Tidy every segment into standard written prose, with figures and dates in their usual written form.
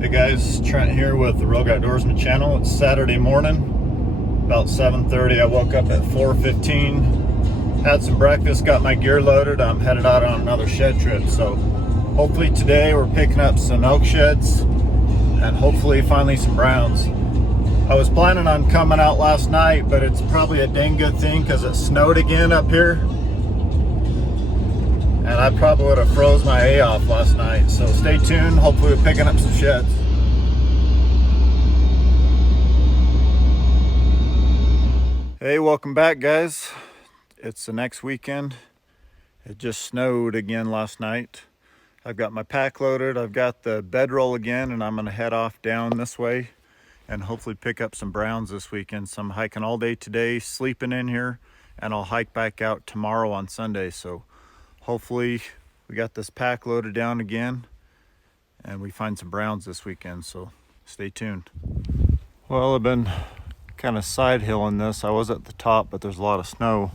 Hey guys, Trent here with the Rogue Outdoorsman channel. It's Saturday morning, about 7:30. I woke up at 4:15, had some breakfast, got my gear loaded. I'm headed out on another shed trip. So hopefully today we're picking up some elk sheds and hopefully finally some browns. I was planning on coming out last night, but it's probably a dang good thing because it snowed again up here. And I probably would have froze my A off last night. So stay tuned. Hopefully we're picking up some sheds. Hey, welcome back guys. It's the next weekend. It just snowed again last night. I've got my pack loaded. I've got the bedroll again, and I'm gonna head off down this way and hopefully pick up some browns this weekend. So I'm hiking all day today, sleeping in here, and I'll hike back out tomorrow on Sunday. So hopefully we got this pack loaded down again and we find some browns this weekend, so stay tuned. Well, I've been kind of side hilling this. I was at the top, but there's a lot of snow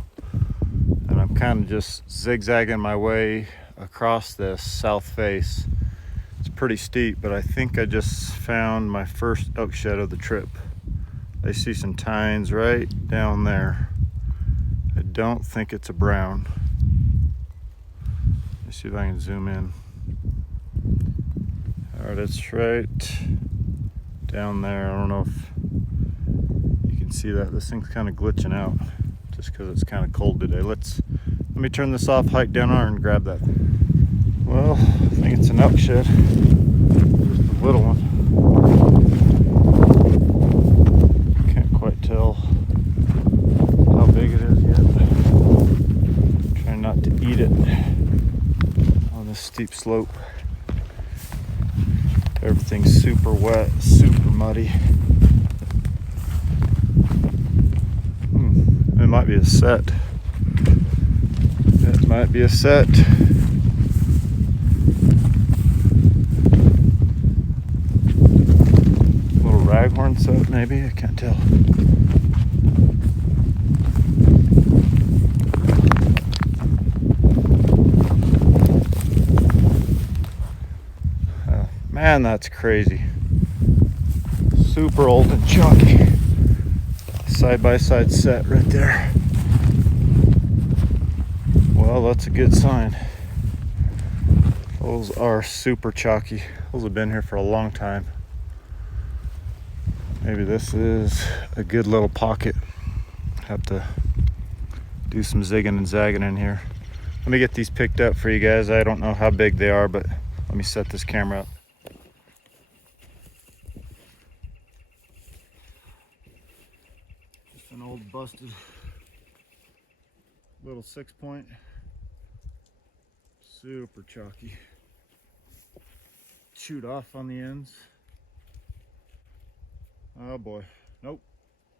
and I'm kind of just zigzagging my way across this south face. It's pretty steep, but I think I just found my first elk shed of the trip. I see some tines right down there. I don't think it's a brown. See if I can zoom in. All right, it's right down there. I don't know if you can see that. This thing's kind of glitching out just because it's kind of cold today. Let me turn this off, hike down there and grab that. Well, I think it's an elk shed. Just a little one. Can't quite tell how big it is yet. Trying not to eat it. Steep slope. Everything's super wet, super muddy. It might be a set. It might be a set. Little raghorn set, maybe. I can't tell. Man, that's crazy. Super old and chunky. Side-by-side set right there. Well, that's a good sign. Those are super chalky. Those have been here for a long time. Maybe this is a good little pocket. Have to do some zigging and zagging in here. Let me get these picked up for you guys. I don't know how big they are, but let me set this camera up. An old busted little 6-point, super chalky, chewed off on the ends. Oh boy, nope,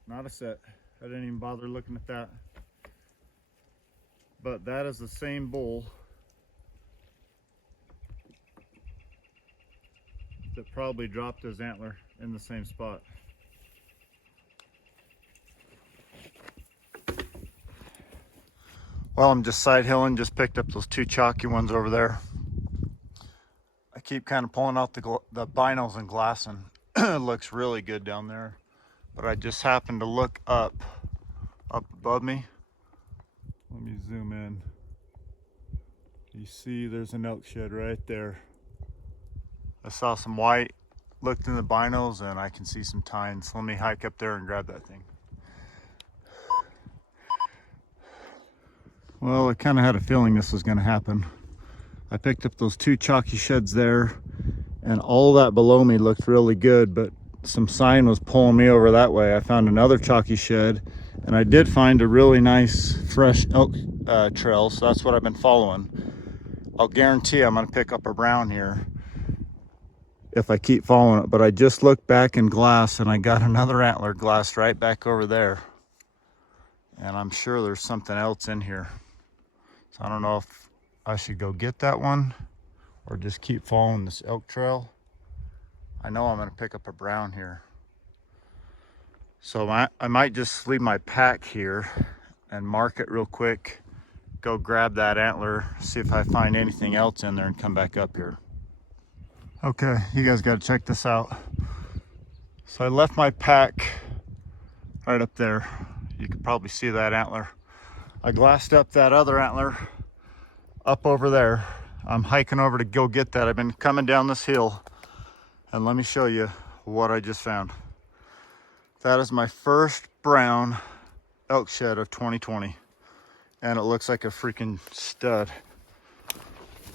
not a set. I didn't even bother looking at that, but that is the same bull that probably dropped his antler in the same spot. Well, I'm just side hilling, just picked up those two chalky ones over there. I keep kind of pulling out the binos and glassing. It looks really good down there. But I just happened to look up above me. Let me zoom in. You see there's an elk shed right there. I saw some white, looked in the binos, and I can see some tines. Let me hike up there and grab that thing. Well, I kind of had a feeling this was going to happen. I picked up those two chalky sheds there, and all that below me looked really good, but some sign was pulling me over that way. I found another chalky shed, and I did find a really nice fresh elk trail, so that's what I've been following. I'll guarantee I'm going to pick up a brown here if I keep following it, but I just looked back in glass, and I got another antler glassed right back over there, and I'm sure there's something else in here. So I don't know if I should go get that one or just keep following this elk trail. I know I'm going to pick up a brown here. So I might just leave my pack here and mark it real quick, go grab that antler, see if I find anything else in there and come back up here. Okay, you guys got to check this out. So I left my pack right up there. You can probably see that antler. I glassed up that other antler up over there. I'm hiking over to go get that. I've been coming down this hill, and let me show you what I just found. That is my first brown elk shed of 2020, and it looks like a freaking stud.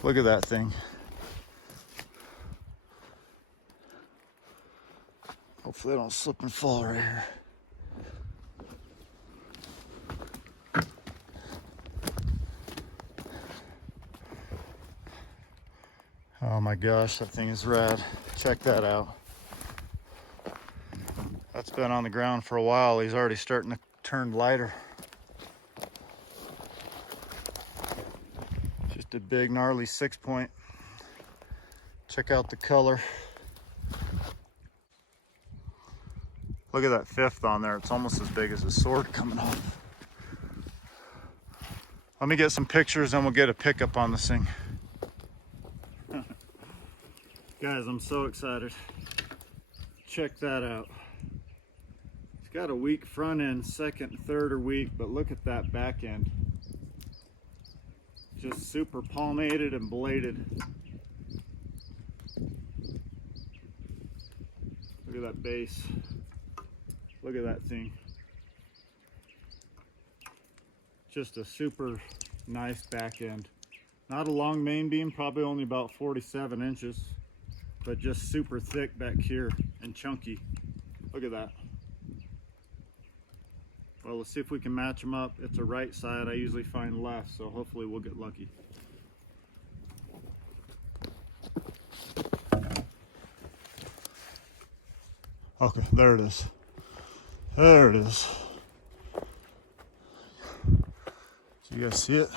Look at that thing. Hopefully I don't slip and fall right here. Oh my gosh, that thing is rad. Check that out. That's been on the ground for a while. He's already starting to turn lighter. Just a big gnarly 6-point. Check out the color. Look at that 5th on there. It's almost as big as a sword coming off. Let me get some pictures and we'll get a pickup on this thing. Guys, I'm so excited. Check that out. It's got a weak front end, second and third are weak, but look at that back end. Just super palmated and bladed. Look at that base. Look at that thing. Just a super nice back end. Not a long main beam, probably only about 47 inches, but just super thick back here and chunky. Look at that. Well, let's see if we can match them up. It's a right side. I usually find left, so hopefully we'll get lucky. Okay, there it is. There it is. So you guys see it?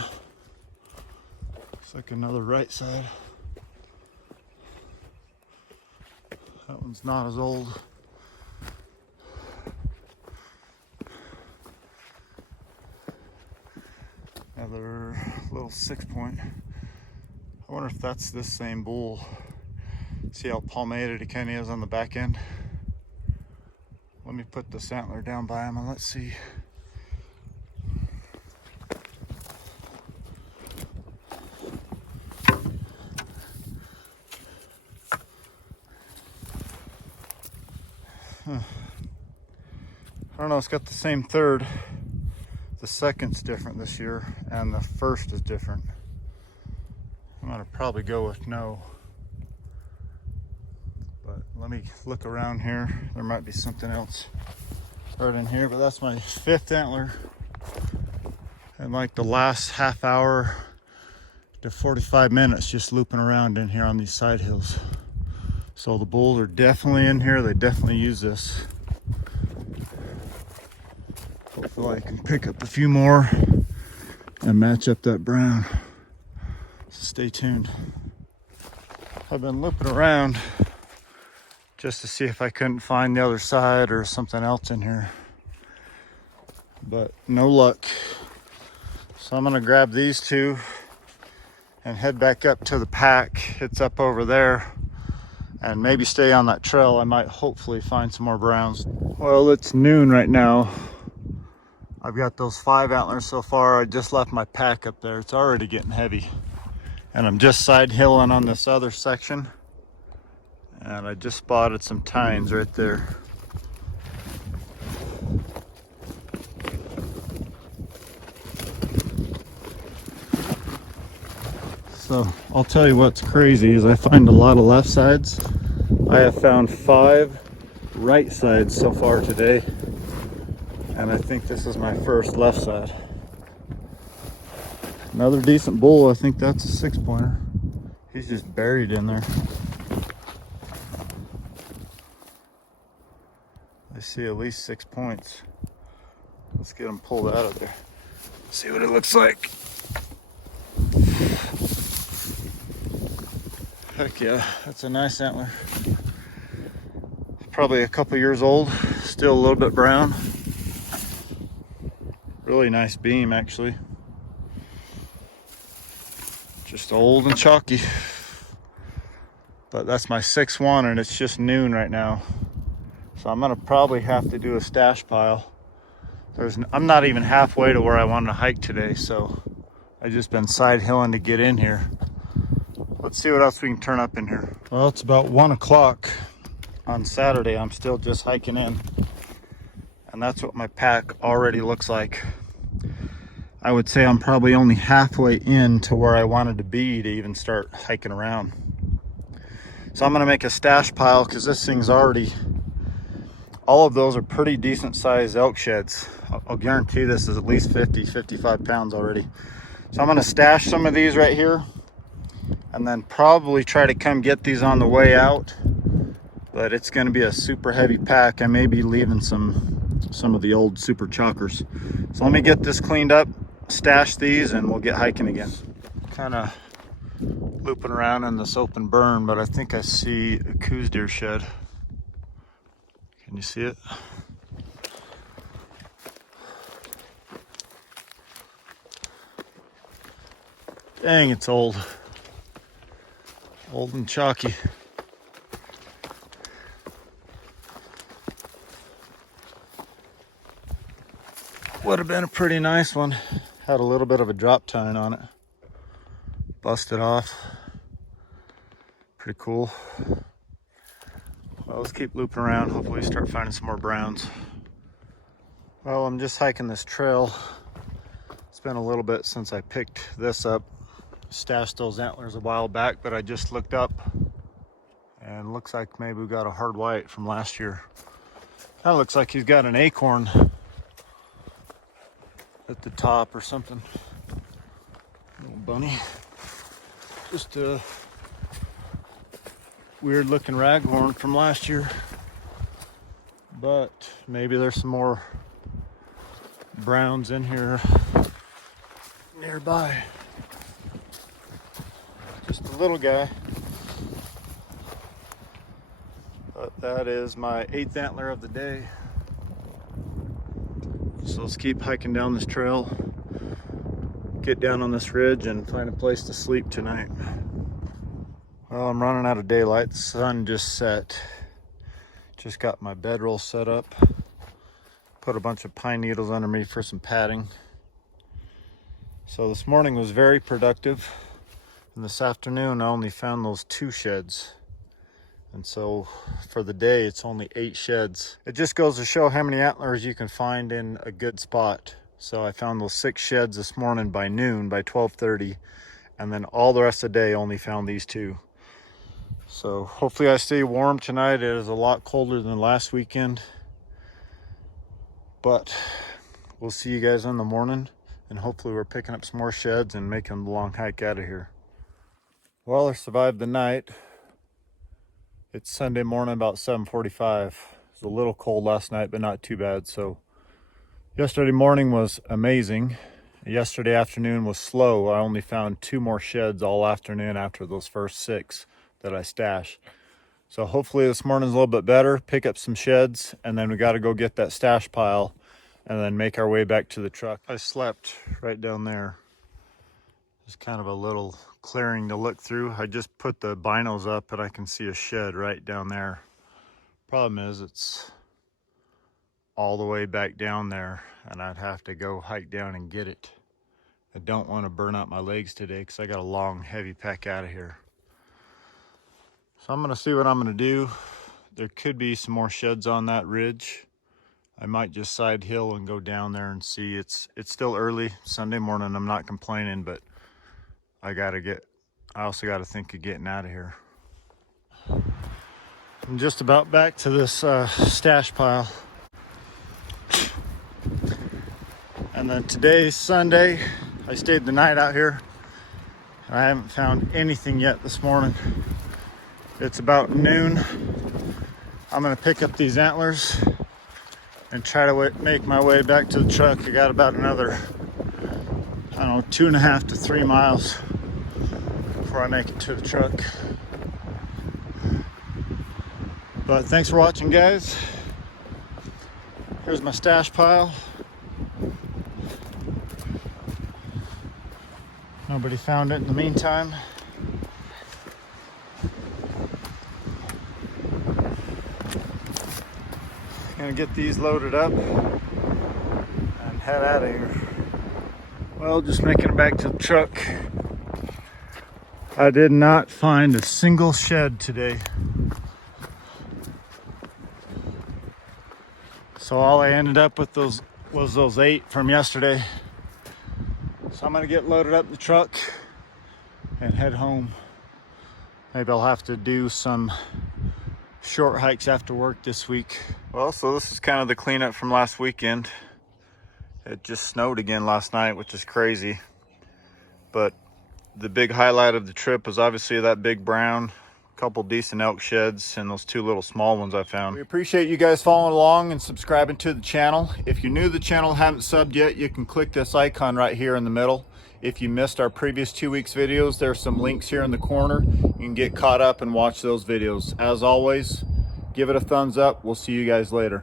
It's like another right side. That one's not as old. Another little 6-point. I wonder if that's this same bull. See how palmated it kind of is on the back end? Let me put this antler down by him and let's see. I don't know, it's got the same third. The second's different this year and the first is different. I'm gonna probably go with no. But let me look around here. There might be something else right in here, but that's my 5th antler. And like the last half hour to 45 minutes just looping around in here on these side hills. So the bulls are definitely in here. They definitely use this. Hopefully I can pick up a few more and match up that brown. So stay tuned. I've been looping around just to see if I couldn't find the other side or something else in here, but no luck. So I'm gonna grab these two and head back up to the pack. It's up over there, and maybe stay on that trail. I might hopefully find some more browns. Well, it's noon right now. I've got those 5 antlers so far. I just left my pack up there. It's already getting heavy. And I'm just side hilling on this other section. And I just spotted some tines right there. So I'll tell you what's crazy is I find a lot of left sides. I have found 5 right sides so far today. And I think this is my first left side. Another decent bull. I think that's a 6-pointer. He's just buried in there. I see at least 6 points. Let's get him pulled out of there. See what it looks like. Heck yeah, that's a nice antler. Probably a couple years old, still a little bit brown. Really nice beam, actually. Just old and chalky. But that's my 6th one, and it's just noon right now. So I'm gonna probably have to do a stash pile. I'm not even halfway to where I wanted to hike today, so I've just been side hilling to get in here. Let's see what else we can turn up in here. Well, it's about 1 o'clock on Saturday. I'm still just hiking in, and that's what my pack already looks like. I would say I'm probably only halfway in to where I wanted to be to even start hiking around. So I'm gonna make a stash pile because this thing's already, all of those are pretty decent sized elk sheds. I'll guarantee this is at least 50, 55 pounds already. So I'm gonna stash some of these right here and then probably try to come get these on the way out. But it's gonna be a super heavy pack. I may be leaving some of the old super chalkers. So let me get this cleaned up, stash these, and we'll get hiking again. Kind of looping around in this open burn, but I think I see a coos deer shed. Can you see it? Dang, it's old. Old and chalky. Would have been a pretty nice one. Had a little bit of a drop tine on it. Busted off. Pretty cool. Well, let's keep looping around. Hopefully start finding some more browns. Well, I'm just hiking this trail. It's been a little bit since I picked this up. Stashed those antlers a while back, but I just looked up and looks like maybe we got a hard white from last year. Kind of looks like he's got an acorn at the top or something. Little bunny. Just a weird looking raghorn from last year. But maybe there's some more browns in here nearby. Just a little guy. But that is my 8th antler of the day. So let's keep hiking down this trail, get down on this ridge, and find a place to sleep tonight. Well, I'm running out of daylight. The sun just set. Just got my bedroll set up. Put a bunch of pine needles under me for some padding. So this morning was very productive. And this afternoon I only found those 2 sheds. And so for the day it's only 8 sheds. It just goes to show how many antlers you can find in a good spot. So I found those 6 sheds this morning by noon, by 12:30. And then all the rest of the day only found these 2. So hopefully I stay warm tonight. It is a lot colder than last weekend. But we'll see you guys in the morning. And hopefully we're picking up some more sheds and making the long hike out of here. Well, I survived the night. It's Sunday morning, about 7:45. It was a little cold last night, but not too bad. So yesterday morning was amazing. Yesterday afternoon was slow. I only found 2 more sheds all afternoon after those first 6 that I stashed. So hopefully this morning's a little bit better, pick up some sheds, and then we got to go get that stash pile and then make our way back to the truck. I slept right down there. There's kind of a little clearing to look through. I just put the binos up and I can see a shed right down there. Problem is it's all the way back down there and I'd have to go hike down and get it. I don't want to burn out my legs today because I got a long heavy pack out of here. So I'm going to see what I'm going to do. There could be some more sheds on that ridge. I might just side hill and go down there and see. It's still early Sunday morning. I'm not complaining, but I also got to think of getting out of here. I'm just about back to this stash pile. And then today's Sunday. I stayed the night out here. I haven't found anything yet this morning. It's about noon. I'm gonna pick up these antlers and try to make my way back to the truck. I got about another, 2.5 to 3 miles before I make it to the truck. But thanks for watching, guys. Here's my stash pile. Nobody found it in the meantime. Gonna get these loaded up and head out of here. Well, just making it back to the truck. I did not find a single shed today. So all I ended up with was those 8 from yesterday. So I'm gonna get loaded up in the truck and head home. Maybe I'll have to do some short hikes after work this week. Well, so this is kind of the cleanup from last weekend. It just snowed again last night, which is crazy. But the big highlight of the trip was obviously that big brown, couple decent elk sheds, and those 2 little small ones I found. We appreciate you guys following along and subscribing to the channel. If you're new to the channel and haven't subbed yet, you can click this icon right here in the middle. If you missed our previous 2 weeks videos, there's some links here in the corner. You can get caught up and watch those videos. As always, give it a thumbs up. We'll see you guys later.